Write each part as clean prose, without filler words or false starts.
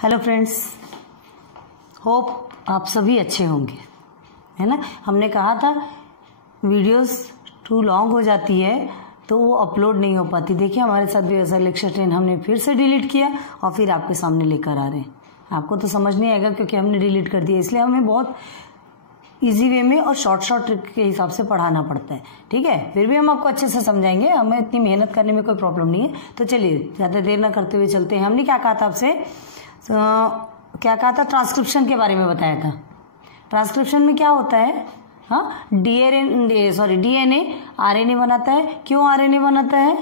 Hello friends, hope आप सभी अच्छे होंगे, है ना। हमने कहा था वीडियोस टू लॉन्ग हो जाती है तो वो अपलोड नहीं हो पाती। देखिए हमारे साथ भी ऐसा लेक्चर 10 हमने फिर से डिलीट किया और फिर आपके सामने लेकर आ रहे हैं। आपको तो समझ नहीं आएगा क्योंकि हमने डिलीट कर दिया, इसलिए हमें बहुत इजी वे में और शॉर्ट ट्रिक के हिसाब से पढ़ाना पड़ता है। ठीक है, फिर भी हम आपको अच्छे से समझाएंगे, हमें इतनी मेहनत करने में कोई प्रॉब्लम नहीं है। तो चलिए ज़्यादा देर ना करते हुए चलते हैं। हमने क्या कहा था आपसे, क्या कहा था, ट्रांसक्रिप्शन के बारे में बताया था। ट्रांसक्रिप्शन में क्या होता है, हाँ, डीएनए आरएनए बनाता है। क्यों आरएनए बनाता है?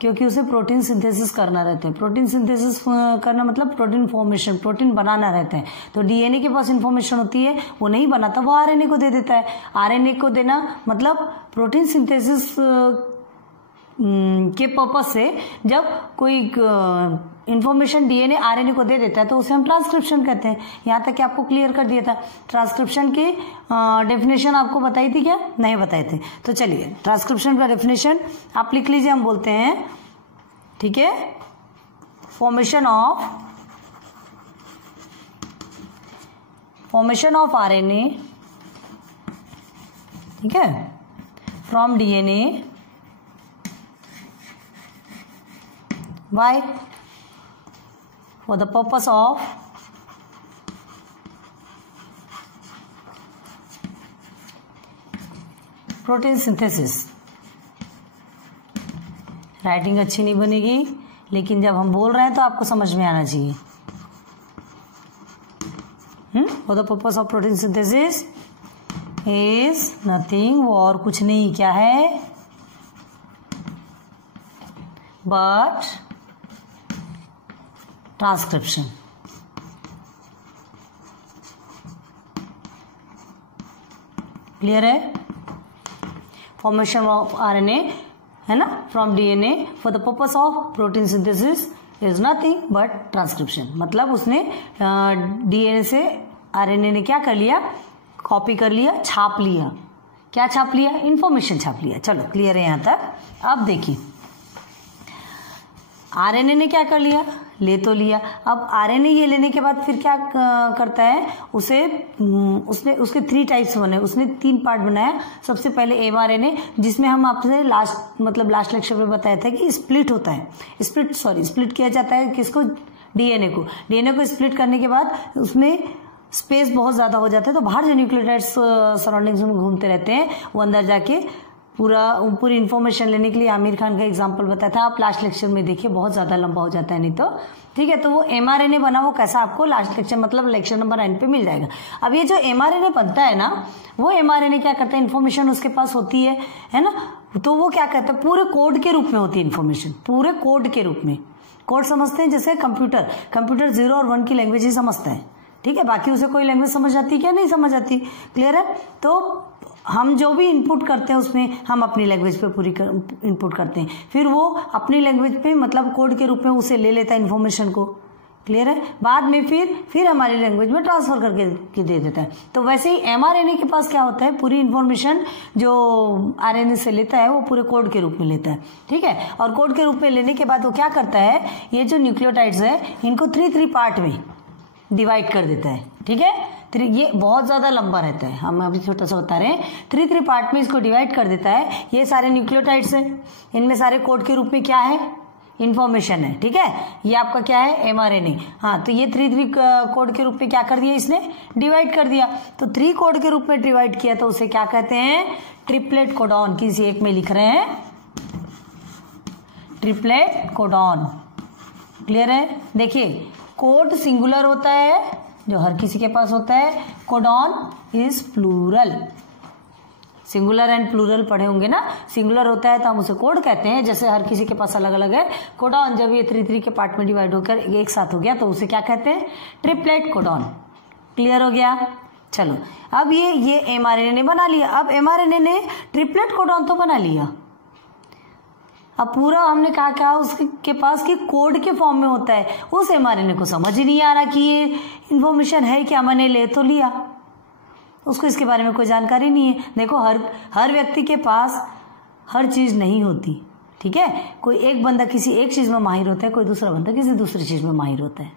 क्योंकि उसे प्रोटीन सिंथेसिस करना रहता है। प्रोटीन सिंथेसिस करना मतलब प्रोटीन फॉर्मेशन, प्रोटीन बनाना रहता है। तो डीएनए के पास इंफॉर्मेशन होती है, वो नहीं बनाता, वो आरएनए को दे देता है। आरएनए को देना मतलब प्रोटीन सिंथेसिस के पर्पज से जब कोई इंफॉर्मेशन डीएनए आरएनए को दे देता है तो उसे हम ट्रांसक्रिप्शन कहते हैं। यहाँ तक कि आपको क्लियर कर दिया था। ट्रांसक्रिप्शन की डेफिनेशन आपको बताई थी क्या? नहीं बताए थे। तो चलिए ट्रांसक्रिप्शन का डेफिनेशन आप लिख लीजिए। हम बोलते हैं, ठीक है, फॉर्मेशन ऑफ आरएनए, ठीक है, from DNA Why? For the purpose of protein synthesis. Writing अच्छी नहीं बनेगी, लेकिन जब हम बोल रहे हैं तो आपको समझ में आना चाहिए। For the purpose of protein synthesis is nothing, वो और कुछ नहीं, क्या है, but ट्रांसक्रिप्शन। क्लियर है? फॉर्मेशन ऑफ आरएनए, है ना, from DNA for the purpose of protein synthesis is nothing but transcription. मतलब उसने डीएनए से आरएनए ने क्या कर लिया, कॉपी कर लिया, छाप लिया। क्या छाप लिया? इंफॉर्मेशन छाप लिया। चलो क्लियर है यहां तक। अब देखिए आरएनए ने क्या कर लिया, ले तो लिया। अब आरएनए ये लेने के बाद फिर क्या करता है, उसने उसके 3 टाइप्स बने, उसने 3 पार्ट बनाया। सबसे पहले एमआरएनए, जिसमें हम आपसे लास्ट लेक्चर में बताया था कि स्प्लिट होता है, स्प्लिट किया जाता है किसको, डीएनए को स्प्लिट करने के बाद उसमें स्पेस बहुत ज्यादा हो जाता है, तो बाहर जो न्यूक्लियोटाइड्स सराउंडिंग्स में घूमते रहते हैं वो अंदर जाके पूरी इन्फॉर्मेशन लेने के लिए आमिर खान का एग्जांपल बताया था। आप लास्ट लेक्चर में देखिए, बहुत ज्यादा लंबा हो जाता है नहीं तो। ठीक है, तो वो एमआरएनए बना, वो कैसा आपको लास्ट लेक्चर मतलब लेक्चर नंबर 9 पे मिल जाएगा। अब ये जो एमआरएनए बनता है ना, वो एमआरएनए क्या करता है, इन्फॉर्मेशन उसके पास होती है ना, तो वो क्या कहता है, पूरे कोड के रूप में होती है इन्फॉर्मेशन, पूरे कोड के रूप में। कोड समझते हैं जैसे कंप्यूटर 0 और 1 की लैंग्वेज ही समझता है। ठीक है, बाकी उसे कोई लैंग्वेज समझ आती है क्या? नहीं समझ आती। क्लियर है? तो हम जो भी इनपुट करते हैं उसमें हम अपनी लैंग्वेज पे पूरी इनपुट करते हैं, फिर वो अपनी लैंग्वेज पे मतलब कोड के रूप में उसे ले लेता है इन्फॉर्मेशन को। क्लियर है? बाद में फिर हमारी लैंग्वेज में ट्रांसफर करके दे देता है। तो वैसे ही एमआरएनए के पास क्या होता है, पूरी इन्फॉर्मेशन जो आरएनए से लेता है वो पूरे कोड के रूप में लेता है। ठीक है, और कोड के रूप में लेने के बाद वो क्या करता है, ये जो न्यूक्लियोटाइड्स है इनको 3 पार्ट में डिवाइड कर देता है। ठीक है, ये बहुत ज्यादा लंबा रहता है, हम अभी छोटा सा बता रहे हैं। 3 पार्ट में इसको डिवाइड कर देता है। ये सारे न्यूक्लियोटाइड्स हैं, इनमें सारे कोड के रूप में क्या है, इंफॉर्मेशन है। ठीक है, ये आपका क्या है, एमआरएनए। हाँ, तो ये 3 कोड के रूप में क्या कर दिया, इसने डिवाइड कर दिया। तो 3 कोड के रूप में डिवाइड किया तो उसे क्या कहते हैं, ट्रिपलेट कोडॉन। किसी एक में लिख रहे हैं ट्रिपलेट कोडॉन। क्लियर है? देखिए कोड सिंगुलर होता है जो हर किसी के पास होता है, codon is plural. Singular and plural पढ़े होंगे ना। सिंगुलर होता है तो हम उसे कोड कहते हैं, जैसे हर किसी के पास अलग अलग है। कोडॉन जब ये 3 के पार्ट में डिवाइड होकर एक साथ हो गया तो उसे क्या कहते हैं, ट्रिपलेट कोडॉन। क्लियर हो गया? चलो अब ये एमआरएनए ने बना लिया। अब एमआरएनए ने ट्रिपलेट कोडॉन तो बना लिया, अब पूरा हमने कहा उसके पास कि कोड के फॉर्म में होता है। उस एमआरएनए को समझ ही नहीं आ रहा कि ये इन्फॉर्मेशन है क्या, मैंने ले तो लिया, उसको इसके बारे में कोई जानकारी नहीं है। देखो हर व्यक्ति के पास हर चीज नहीं होती। ठीक है, कोई एक बंदा किसी एक चीज में माहिर होता है, कोई दूसरा बंदा किसी दूसरी चीज में माहिर होता है।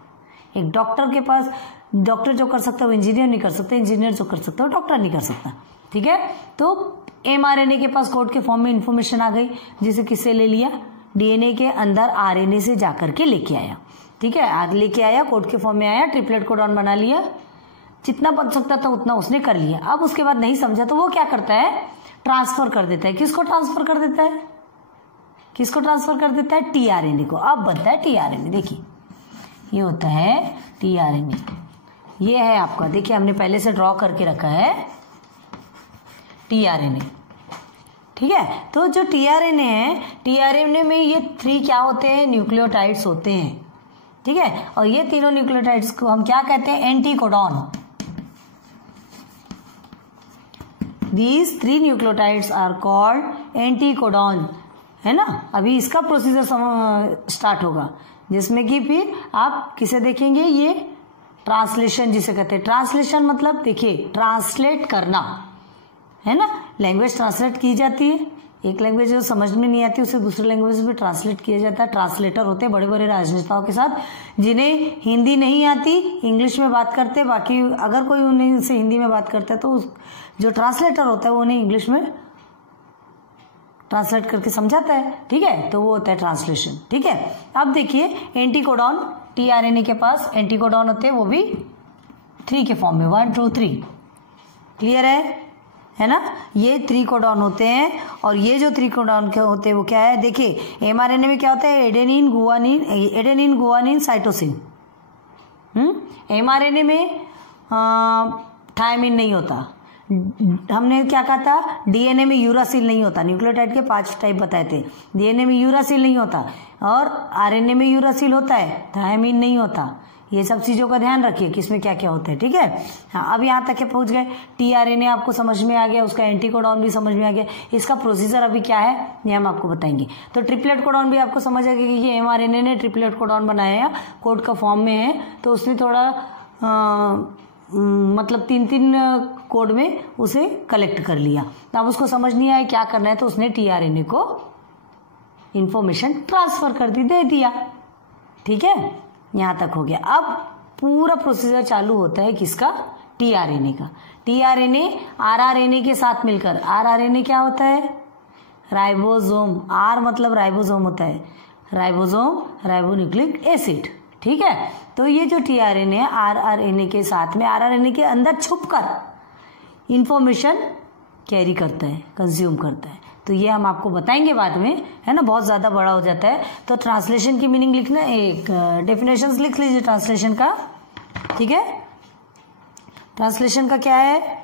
एक डॉक्टर के पास, डॉक्टर जो कर सकता है वो इंजीनियर नहीं कर सकता, इंजीनियर जो कर सकता है वो डॉक्टर नहीं कर सकता, ठीक है। तो mRNA के पास कोड के फॉर्म में इंफॉर्मेशन आ गई, जिसे किससे ले लिया, डीएनए के अंदर आरएनए से जाकर के लेके आया, ठीक है, आगे लेके आया, कोड के फॉर्म में आया, ट्रिपलेट कोडॉन बना लिया, जितना बन सकता था उतना उसने कर लिया। अब उसके बाद नहीं समझा तो वो क्या करता है, ट्रांसफर कर देता है। किसको ट्रांसफर कर देता है, किसको ट्रांसफर कर देता है, टीआरएनए को। अब बनता है टीआरएनए, देखिए ये होता है टीआरएनए, ये है आपका, देखिए हमने पहले से ड्रॉ करके रखा है टीआरएनए, ठीक है। तो जो टीआरएनए है, टीआरएनए में ये 3 क्या होते हैं, न्यूक्लियोटाइड्स होते हैं, ठीक है। और ये तीनों न्यूक्लियोटाइड्स को हम क्या कहते हैं, anticodon. These 3 nucleotides are called anticodon, है ना। अभी इसका प्रोसीजर स्टार्ट होगा, जिसमें कि फिर आप किसे देखेंगे, ये ट्रांसलेशन जिसे कहते हैं। ट्रांसलेशन मतलब देखिए ट्रांसलेट करना, है ना। लैंग्वेज ट्रांसलेट की जाती है, एक लैंग्वेज जो समझ में नहीं आती उसे दूसरे लैंग्वेज में ट्रांसलेट किया जाता है। ट्रांसलेटर होते हैं बड़े बड़े राजनेताओं के साथ, जिन्हें हिंदी नहीं आती, इंग्लिश में बात करते, बाकी अगर कोई उन्हें से हिंदी में बात करता है तो जो ट्रांसलेटर होता है वो उन्हें इंग्लिश में ट्रांसलेट करके समझाता है, ठीक है। तो वो होता है ट्रांसलेशन, ठीक है। अब देखिए एंटीकोडॉन, टीआरएनए के पास एंटीकोडॉन होते हैं, वो भी 3 के फॉर्म में, 1 2 3, क्लियर है ना। ये 3 कोडॉन होते हैं, और ये जो 3 कोडॉन के होते हैं वो क्या है, देखिए एमआरएनए में क्या होता है, एडेनिन गुआनिन साइटोसिन। एमआरएनए में थायमिन नहीं होता। हमने क्या कहा था, डीएनए में यूरासिल नहीं होता, न्यूक्लियोटाइड के 5 टाइप बताए थे, डीएनए में यूरासिल नहीं होता, और आरएनए में यूरासिल होता है, थायमिन नहीं होता। ये सब चीजों का ध्यान रखिए किसमें क्या क्या होता है, ठीक है। हाँ, अब यहाँ तक के पहुंच गए। टीआरएनए आपको समझ में आ गया, उसका एंटीकोडॉन भी समझ में आ गया, इसका प्रोसीजर अभी क्या है ये हम आपको बताएंगे। तो ट्रिपलेट कोडॉन भी आपको समझ आ गया कि ये एमआरएनए ने ट्रिपलेट कोडॉन बनाया, कोड का फॉर्म में है, तो उसने थोड़ा मतलब 3-3 कोड में उसे कलेक्ट कर लिया। अब उसको समझ नहीं आया क्या करना है, तो उसने टीआरएनए को इंफॉर्मेशन ट्रांसफर कर दी, दे दिया, ठीक है। यहां तक हो गया। अब पूरा प्रोसीजर चालू होता है किसका, टीआरएनए का। टीआरएनए आरआरएनए के साथ मिलकर, आरआरएनए क्या होता है, राइबोसोम, आर मतलब राइबोसोम होता है, राइबोसोम राइबोन्यूक्लिक एसिड, ठीक है। तो ये जो टीआरएनए है आरआरएनए के साथ में, आरआरएनए के अंदर छुपकर इंफॉर्मेशन कैरी करता है, कंज्यूम करता है। तो ये हम आपको बताएंगे बाद में, है ना, बहुत ज्यादा बड़ा हो जाता है। तो ट्रांसलेशन की मीनिंग लिखना, एक डेफिनेशंस लिख लीजिए ट्रांसलेशन का, ठीक है। ट्रांसलेशन का क्या है,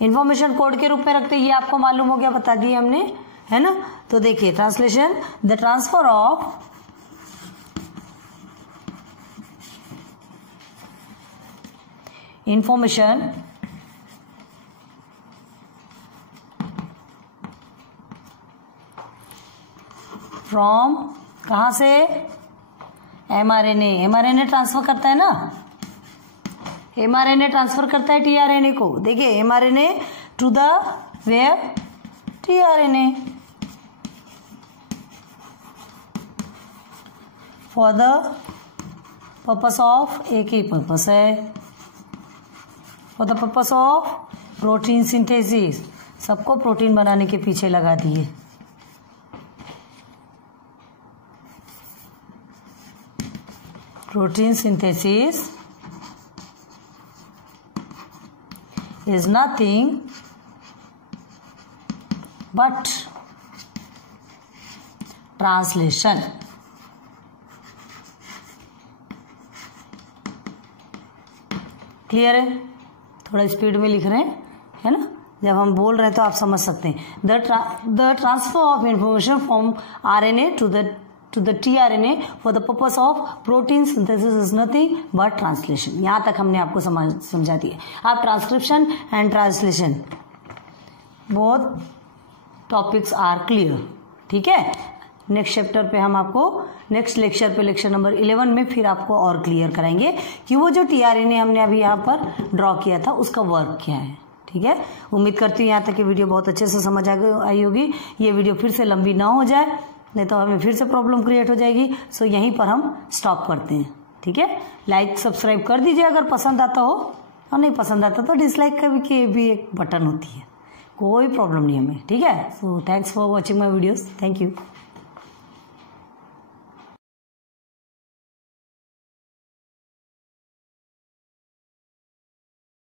इंफॉर्मेशन कोड के रूप में रखते, ये आपको मालूम हो गया, बता दिए हमने, है ना। तो देखिए translation, the transfer of information from, कहां से, एमआरएनए, एमआरएनए ट्रांसफर करता है ना, एमआरएनए ट्रांसफर करता है टीआरएनए को। देखिए mRNA to the where, tRNA, for the purpose of, एक ही पर्पस है, for the purpose of protein synthesis, सबको प्रोटीन बनाने के पीछे लगा दिए। Protein synthesis is nothing but translation. Clear है, थोड़ा स्पीड में लिख रहे हैं, है ना, जब हम बोल रहे हैं तो आप समझ सकते हैं। The transfer of information from RNA to the tRNA for the purpose of protein synthesis is nothing but translation. यहां तक हमने आपको समझा दिया। अब transcription and translation, both topics are clear, ठीक है। नेक्स्ट चैप्टर पे हम आपको, नेक्स्ट लेक्चर पे, लेक्चर नंबर 11 में फिर आपको और क्लियर कराएंगे कि वो जो टीआरएनए हमने अभी यहाँ पर ड्रॉ किया था उसका वर्क क्या है, ठीक है। उम्मीद करती हूँ यहाँ तक की वीडियो बहुत अच्छे से समझ आई होगी। ये वीडियो फिर से लंबी ना हो जाए, नहीं तो हमें फिर से प्रॉब्लम क्रिएट हो जाएगी। सो यहीं पर हम स्टॉप करते हैं। ठीक है, लाइक सब्सक्राइब कर दीजिए अगर पसंद आता हो, और नहीं पसंद आता तो डिसलाइक का भी एक बटन होती है, कोई प्रॉब्लम नहीं हमें। ठीक है, so thanks for watching my videos. Thank you.